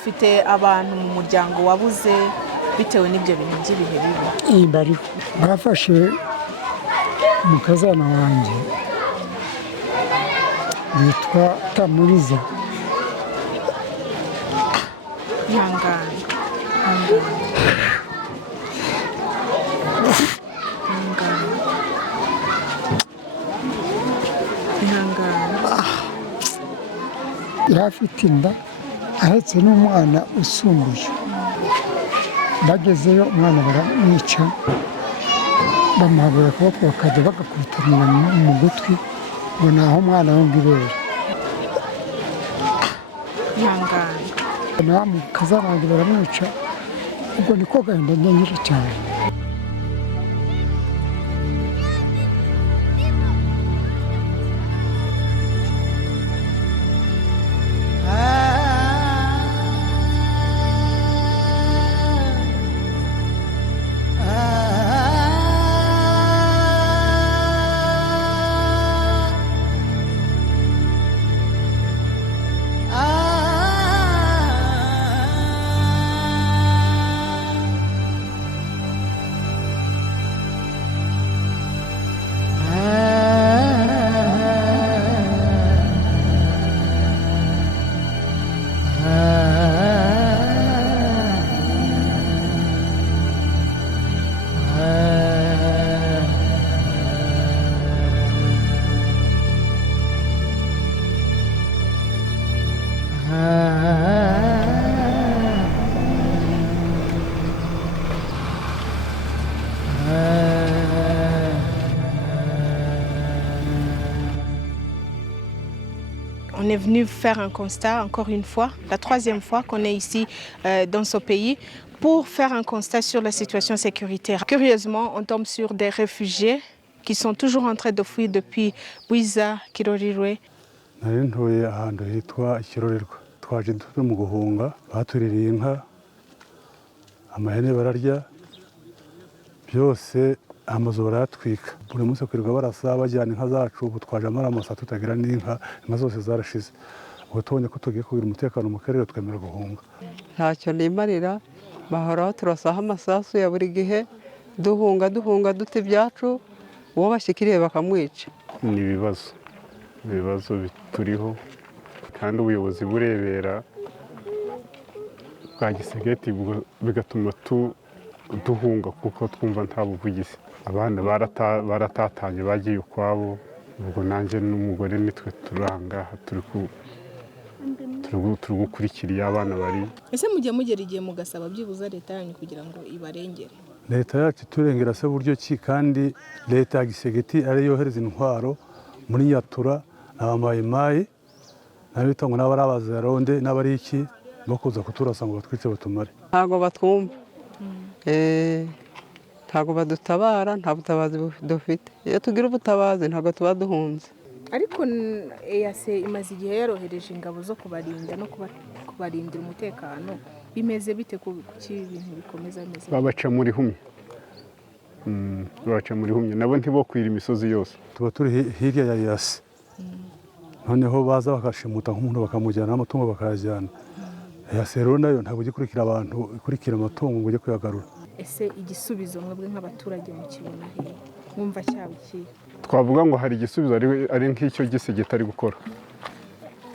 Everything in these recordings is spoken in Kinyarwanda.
ufite abantu mu muryango wabuze bitewe n'ibyo bintu by'ibihe bibi? bariho bafashe umukazana wanjye yitwa Tamuriza. Ihangane. yari afite inda ahetse n'umwana usumbuye. Bagezeyo umwana baramwica, bamuhabura akaboko bakajya bagakubitanira mu gutwi ngo ni aho umwana yumva ibere. Na wa mukazana wanjye baramwica, ubwo niko gahinda nyinshi cyane. On est venu faire un constat, encore une fois, la troisième fois qu'on est ici dans ce pays, pour faire un constat sur la situation sécuritaire. Curieusement, on tombe sur des réfugiés qui sont toujours en train de fuir depuis Bwiza, Kirorirwe. Nari ntuye ahantu hitwa Kirorirwe. Twaje turi mu guhunga, batuririye inka, amahene bararya, byose amazu baratwika. Buri munsi kwirirwa barasa bajyana inka zacu, ubu twaje amaramasa tutagira n'inka, inka zose zarashize. Ubwo tubonye ko tugiye kugira umutekano mu karere twemera guhunga. Ntacyo nimarira, bahoraho turasaho amasasu ya buri gihe, duhunga duta ibyacu, uwo bashyikiriye bakamwica. Ni ibibazo bituriho, kandi ubuyobozi burebera bwa Gisegeti bigatuma duhunga kuko twumva nta buvugizi. Abana baratatanye bagiye ukwabo, ubwo nanjye n'umugore nitwe turangaha turi gukurikira abana bari. Ese mujya mugera igihe mugasaba byibuza leta yanyu kugira ngo ibarengere? Leta yacu turengera se buryo ki, kandi leta ya Gisegeti ari yohereza intwaro muri Nyatura n'abamayimayi n'abita ngo n'abari abazaronde n'abari iki bo kuza kuturasa ngo batwice batumare. Ntago batwumva, ntago badutabara, nta butabazi dufite. Iyo tugira ubutabazi ntago tuba duhunze. Ariko EAC imaze igihe yarohereje ingabo zo kubarinda no kubarindira umutekano. Bimeze bite kuki ibintu bikomeza bimeze? Babaca muri humye, nabo ntibokwira imisozi yose. Tuba turi hirya ya EAC. Noneho baza bakashimuta nk'umuntu bakamujyana n'amatungo bakayajyana. EAC rero nayo ntabwo igikurikira abantu, ikurikira amatungo ngo ujye kuyagarura. Ese igisubizo mwebwe nk'abaturage mu kibona hehe? Mwumva cyaba iki? Twavuga ngo hari igisubizo ari nk'icyo Gisegeti ari gukora,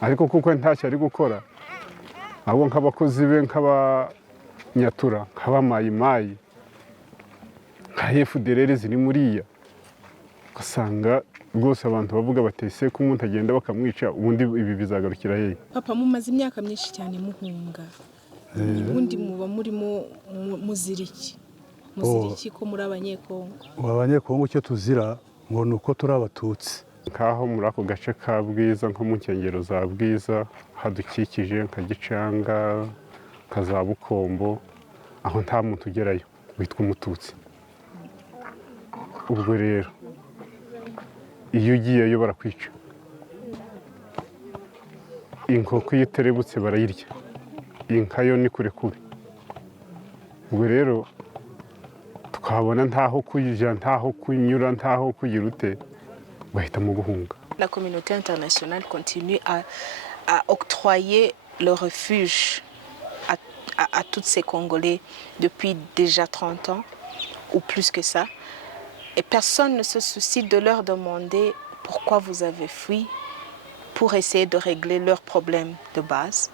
ariko kuko ntacyo ari gukora, abo nk'abakozi be nk'abanyatura, nk'abamayimayi, nka FDLR ziri muriya, ugasanga rwose abantu bavuga batese ko umuntu agenda bakamwica, ubundi ibi bizagarukira hehe? Papa, mumaze imyaka myinshi cyane muhunga, ubundi muba murimo muziriki ko muri Abanyekongo? Abanyekongo icyo tuzira ngo ni uko turi Abatutsi. Nk'aho muri ako gace ka Bwiza, nko mu nkengero za Bwiza hadukikije nka Gicanga, nka za Bukombo, aho nta muntu ugerayo witwa Umututsi. Ubwo rero iyo ugiyeyo barakwica. Inkoko iyo iterebutse barayirya, inka yo ni kure kure. Ubwo rero tukabona ntaho kujya, ntaho kunyura, ntaho kugira ute, bahitamo guhunga. La communauté internationale continue à octroyer le refuge à tous ces Congolais depuis déjà 30 ans ou plus que ça. Et personne ne se soucie de leur demander pourquoi vous avez fui pour essayer de régler leurs problèmes de base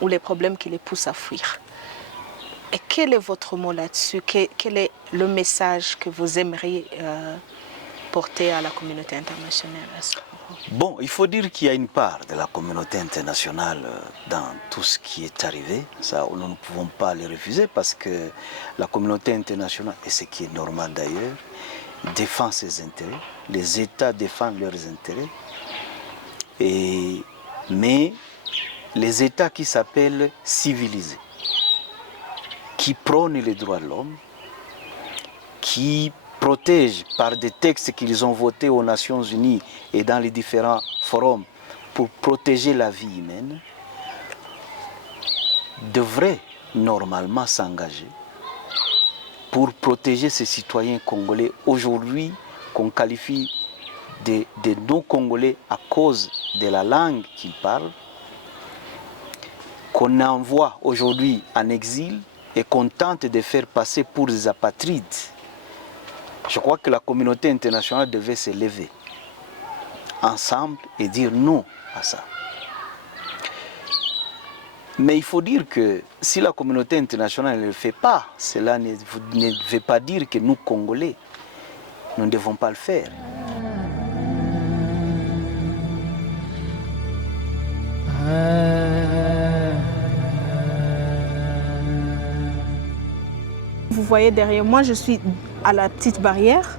ou les problèmes qui les poussent à fuir. Et quel est votre mot là-dessus? Quel est le message que vous aimeriez porter à la communauté internationale? Bon, il faut dire qu'il y a une part de la communauté internationale dans tout ce qui est arrivé. Ça, nous ne pouvons pas le refuser parce que la communauté internationale, et ce qui est normal d'ailleurs, défend ses intérêts. Les États défendent leurs intérêts. Mais les États qui s'appellent civilisés, qui prônent les droits de l'homme, qui protègent par des textes qu'ils ont votés aux Nations Unies et dans les différents forums pour protéger la vie humaine, devraient normalement s'engager pour protéger ces citoyens congolais aujourd'hui qu'on qualifie de non-congolais à cause de la langue qu'ils parlent, qu'on envoie aujourd'hui en exil et qu'on tente de faire passer pour des apatrides. Je crois que la communauté internationale devait se lever ensemble et dire non à ça. Mais il faut dire que si la communauté internationale ne le fait pas, cela ne veut pas dire que nous, Congolais, nous ne devons pas le faire. Vous voyez derrière moi, je suis à la petite barrière.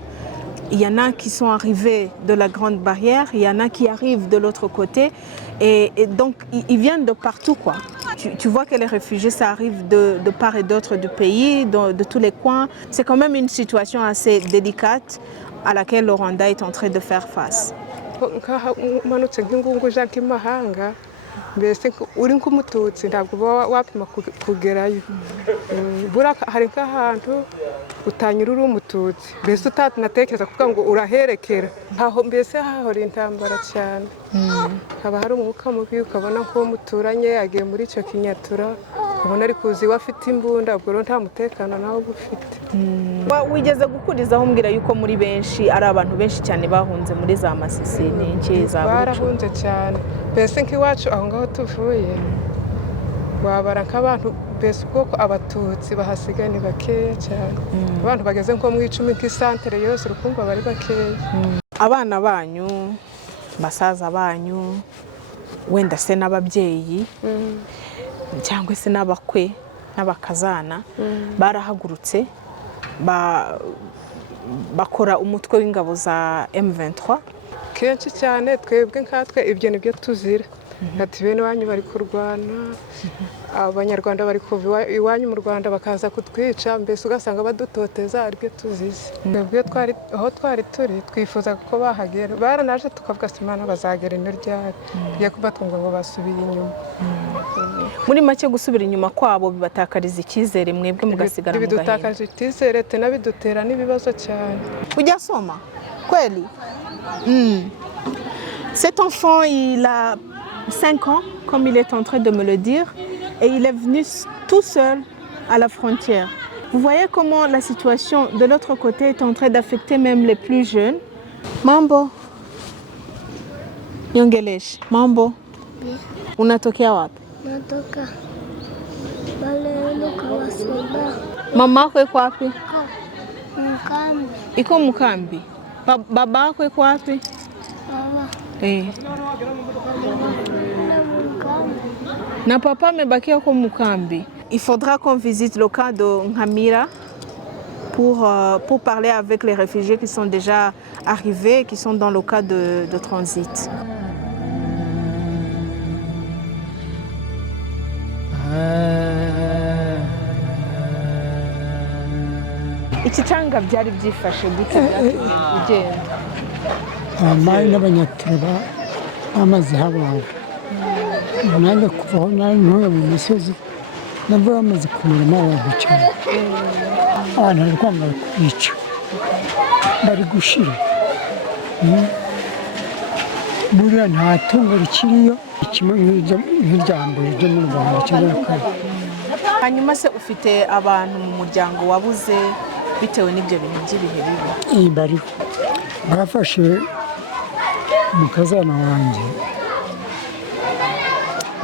Il y en a qui sont arrivés de la grande barrière, il y en a qui arrivent de l'autre côté. Et donc, ils viennent de partout, quoi. Tu vois que les réfugiés, ça arrive de part et d'autre du pays, de tous les coins. C'est quand même une situation assez délicate à laquelle le Rwanda est en train de faire face. mbese uri nk'umututsi ntabwo uba wapima kugerayo hari nk'ahantu utanyura uri umututsi mbese utanatekereza kuvuga ngo uraherekera ntaho mbese hahora intambara cyane haba hari umwuka mubi ukabona ko muturanye agiye muri icyo kinyatura ukabona ari kuzi we afite imbunda ubwo rero nta mutekano nawe uba ufite. Wigeze gukurizaho umbwira yuko muri benshi ari abantu benshi cyane bahunze muri za Masisi n'inki za Bucu? Barahunze cyane mbese nk'iwacu aho ngaho tuvuye wabara nk'abantu mbese ubwoko abatutsi bahasigaye ni bakeya cyane abantu bageze nko mu 10 nk'isantere yose urukumva bari bakeya. Abana banyu basaza banyu wenda se n'ababyeyi cyangwa se n'abakwe n'abakazana barahagurutse bakora umutwe w'ingabo za M23 kenshi cyane twebwe nkatwe ibyo nibyo tuzira ati bene wanyu bari kurwana abanyarwanda bari kuva iwanyu mu Rwanda bakaza kutwica mbese ugasanga badutoteza aribyo tuzize. Twebwe aho twari turi twifuza ko bahagera baranaje tukavuga simana bazagera iryari biye kubatwumva ngo basubiye inyuma. Muri make gusubira inyuma kwabo bibatakariza icyizere mwebwe mugasigara mu gahinda. Bidutakaje icyizere tenabidutera n'ibibazo cyane. Ujya soma kweli? Cet enfant, il a 5 ans, comme il est en train de me le dire, et il est venu tout seul à la frontière. Vous voyez comment la situation de l'autre côté est en train d'affecter même les plus jeunes. Mambo. Nyongelesh, mambo. Unatokea wapi? Natoka Balelo kwa soda. Mama yako iko wapi? Mkambi. Iko Mkambi. Baba yako iko wapi? Baba. Na papa amebakia huko Mkambi. Il faudra qu'on visite le camp de Nkamira pour parler avec les réfugiés qui sont déjà arrivés, qui sont dans le cas de transit. Iki cyanga byari byifashe gute ugenda? Amazi n'abanyatura bamaze habaho nanjye kuvaho nari ntuye mu misozi nabwo bamaze kumurima abantu cyane abantu bari kwanga kubica bari gushira buriya nta tungo rikiriyo kimwe nk'iryambuye ryo mu Rwanda cyangwa kare hanyuma se ufite abantu mu muryango wabuze bitewe n'ibyo bintu by'ibihe bibi? iyi bariho bafashe umukazana wanjye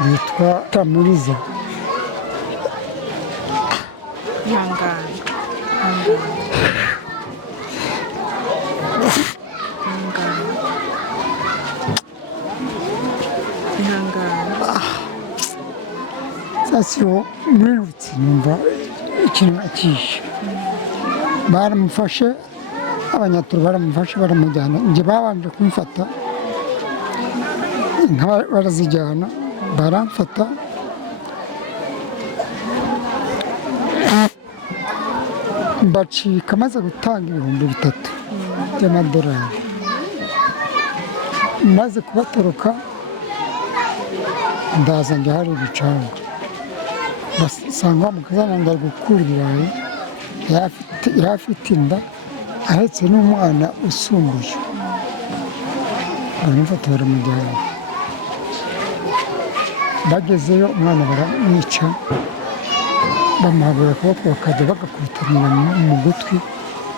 yitwa Tamuriza. Ihangane. Sasa mwirutse numva ikintu akishe, baramufashe, abanyatura baramufashe baramujyana. Njye babanje kumfata, inka barazijyana, baramfata mbacika, maze gutanga ibihumbi 3 by'amadolari. Maze kubatoroka ndaza njya hari ibicanga, basanga umukazana ngo ari gukura ibirayi, yari afite inda ahetse n'umwana usumbuye, baramufata baramujyana. Bagezeyo umwana baramwica, bamuhabura akaboko bakajya bagakubitanira mu gutwi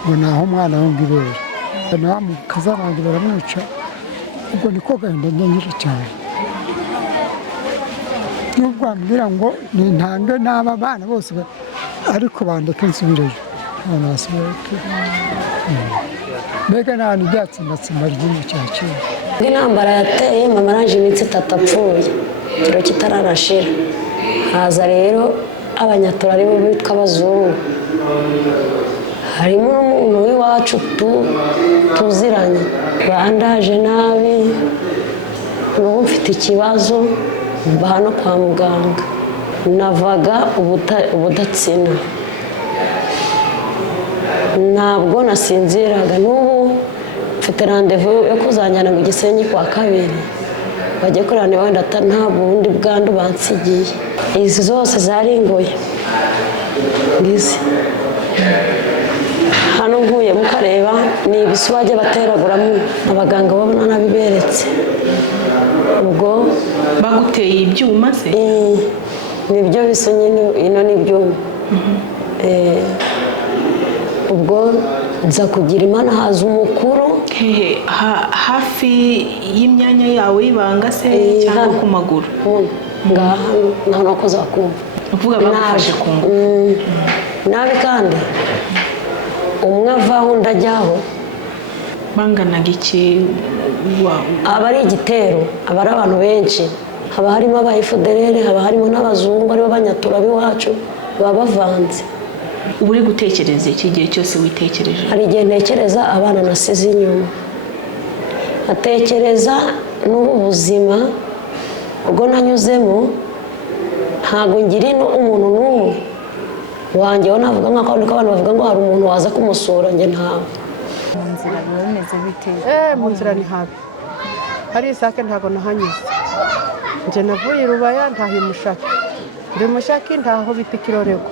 ngo ni aho umwana wumva ibere. Na mukazana wanjye baramwica. Ubwo niko gahinda nyinshi cyane. Nubwo bambwira ngo ni ntange n'aba bana bose ariko bandeke nsubireyo, mbega nta hantu ibyatsimbatsimba ry'inyo cya kera. Intambara yateye mama araje iminsi 3 apfuye, ikiro kitararashira. Haza rero abanyatura ari bo bitwa abazungu, harimo n'umuntu w'iwacu tuziranye, bandaje nabi, n'ubu mfite ikibazo mba hano kwa muganga, navaga ubudatsina, ntabwo nasinziraga. N'ubu mfite randevu yo kuzanjyana mu Gisenyi kwa 2 bajye kurana wenda nta bundi bwandu bansigiye. Izi zose zaringoye ngizi hano nkuye mukareba, ni ibisu bajya bateraguramo, abaganga babona nabiberetse. Ubwo baguteye ibyuma se? Nibyo biso nyine, ino ni ibyuma. Ubwo nza kugira Imana haza umukuru hafi y'imyanya yawe y'ibanga se cyangwa ku maguru? ngaha nako zakumva uvuga bagufashe ku ngufu nabi, kandi umwe avaho ndajyaho. Banganaga iki? Aba ari igitero, aba ari abantu benshi, haba harimo abayifuderere, haba harimo n'abazungu aribo banyatura b'iwacu, baba bavanze. Ubu uri gutekereza iki gihe cyose witekereje? Hari igihe ntekereza abana nasize inyuma, atekereza n'ubu buzima ubwo nanyuzemo. Ntabwo ngira ino umuntu n'umwe wanjye wo navuga nk'ako niko abantu bavuga ngo hari umuntu waza kumusura, njye ntawe. Mu nzira bimeze bite? Mu nzira ni habi, hari isake ntabwo nahanyuze. Njye navuye i Rubaya ntaha Mushaki, ndi Mushaki ntaho bita Ikirorerwa,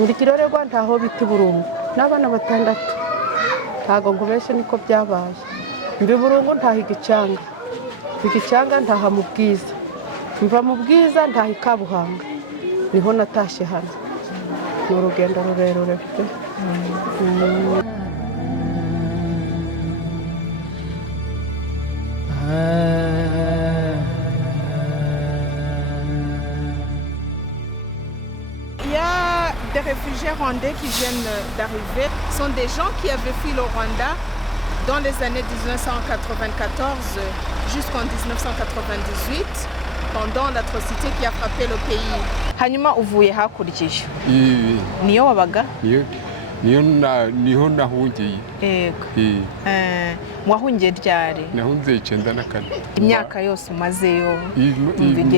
ndi Kirorerwa ntaho bita Burungu, n'abana 6. Ntabwo nkubeshe niko byabaye. Mbi Burungu ntaha Igicanga, Igicanga ntaha mu Bwiza, mva mu Bwiza ntaha Kabuhanga, niho natashye hano. Ni urugendo rurerure pe. Il y a des réfugiés rwandais qui viennent d'arriver. Ce sont des gens qui avaient fui le Rwanda dans les années 1994 jusqu'en 1998 pendant l'atrocité qui a frappé le pays. Hanyuma uvuye hakurikije? Niyo wabaga? niho nahungiye. Yego. Wahungiye ryari? Nahunze 94. Imyaka yose umazeyo?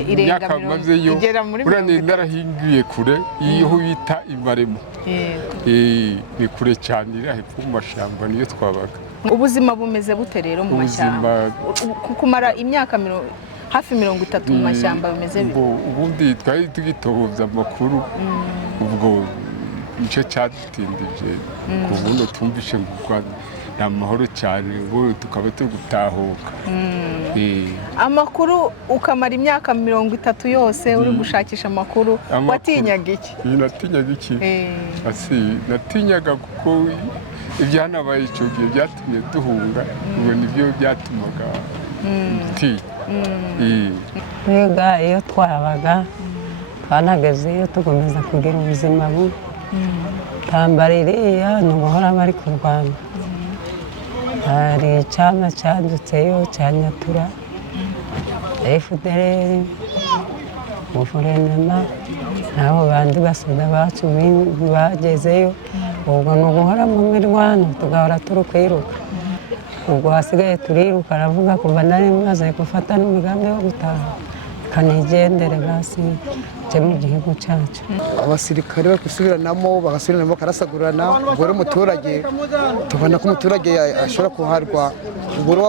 Imyaka mazeyo urane narahingiye kure iyo bita Imaremo. Yego. Ni kure cyane iri hepfo mu mashamba niyo twabaga. Ubuzima bumeze bute rero mu mashyamba? Kumara imyaka hafi 30 mu mashyamba bimeze bite? Ubundi twari tugitohoza amakuru, ubwo nicyo cyadutindije ku buno tumvishe ngo Rwanda ni amahoro cyane ubu tukaba turi gutahuka. Amakuru ukamara imyaka 30 yose uri gushakisha amakuru, watinyaga iki? Natinyaga iki? Natinyaga kuko ibyanabaye icyo gihe byatumye duhunga, ubwo nibyo byatumaga Twebwe iyo twabaga twanagezeyo tugomeza kugira ubuzima bubi. Intambara iriya ni uguhora bari kurwana. Hari icyama cyadutseyo cya Nyatura, FDLR, guverinoma n'abo bandi basoda bacu bagezeyo. Ubwo ni uguhora mu mirwano tugahora turi kwiruka. Ubwo hasigaye turiruka, aravuga kuva nari maze gufata n'umugambi wo gutaha kanigendere basi nje mu gihugu cyacu. Abasirikare bari gusubiranamo bagasubiranamo bakarasagurana. Ubwo rero umuturage tubona ko umuturage ashobora kuharwa. Ubwo rero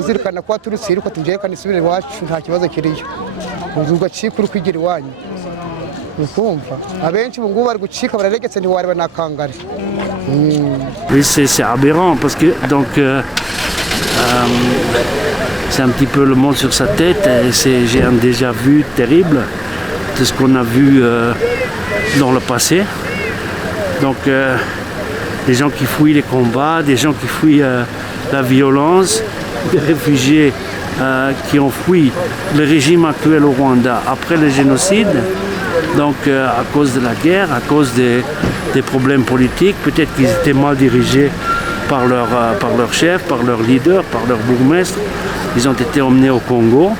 uzirikana ko turusiruka tubyekana isubire iwacu nta kibazo kiriyo. Ugacika uri kwigira iwanyu. Ukumva abenshi ubu ngubu bari gucika bararegetse ntiwareba nakangare. C'est aberrant parce que donc c'est un petit peu le monde sur sa tête et j'ai un déjà-vu terrible de ce qu'on a vu dans le passé. Donc des gens qui fuient les combats, des gens qui fuient la violence, des réfugiés qui ont fui le régime actuel au Rwanda après le génocide. Donc à cause de la guerre, à cause des problèmes politiques, peut-être qu'ils étaient mal dirigés par leur chef, par leur leader, par leur bourgmestre. Ils ont été emmenés au Congo.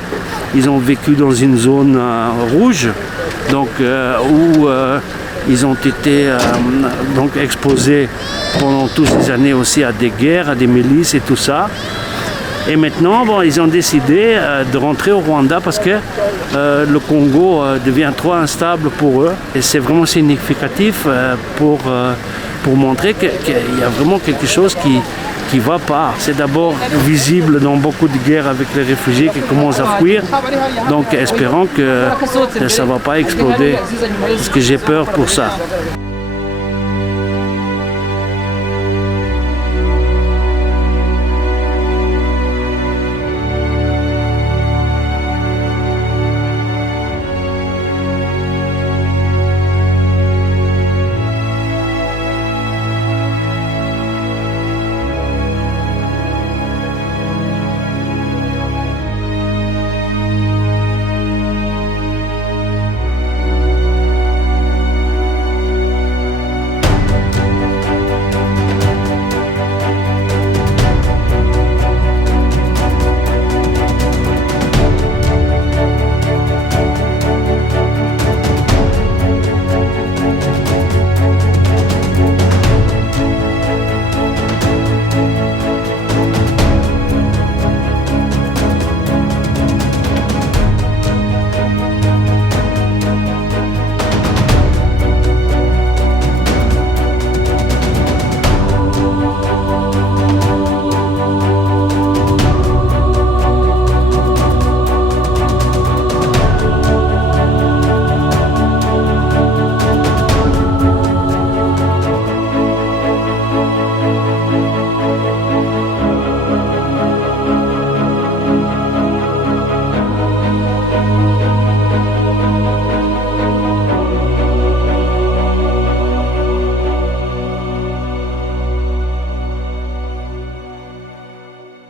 Ils ont vécu dans une zone rouge, donc où ils ont été donc exposés pendant toutes ces années aussi à des guerres, à des milices et tout ça. Et maintenant, bon, ils ont décidé de rentrer au Rwanda parce que le Congo devient trop instable pour eux. Et c'est vraiment significatif pour montrer qu'il y a vraiment quelque chose qui ne va pas. C'est d'abord visible dans beaucoup de guerres avec les réfugiés qui commencent à fuir. Donc espérons que ça ne va pas exploder parce que j'ai peur pour ça.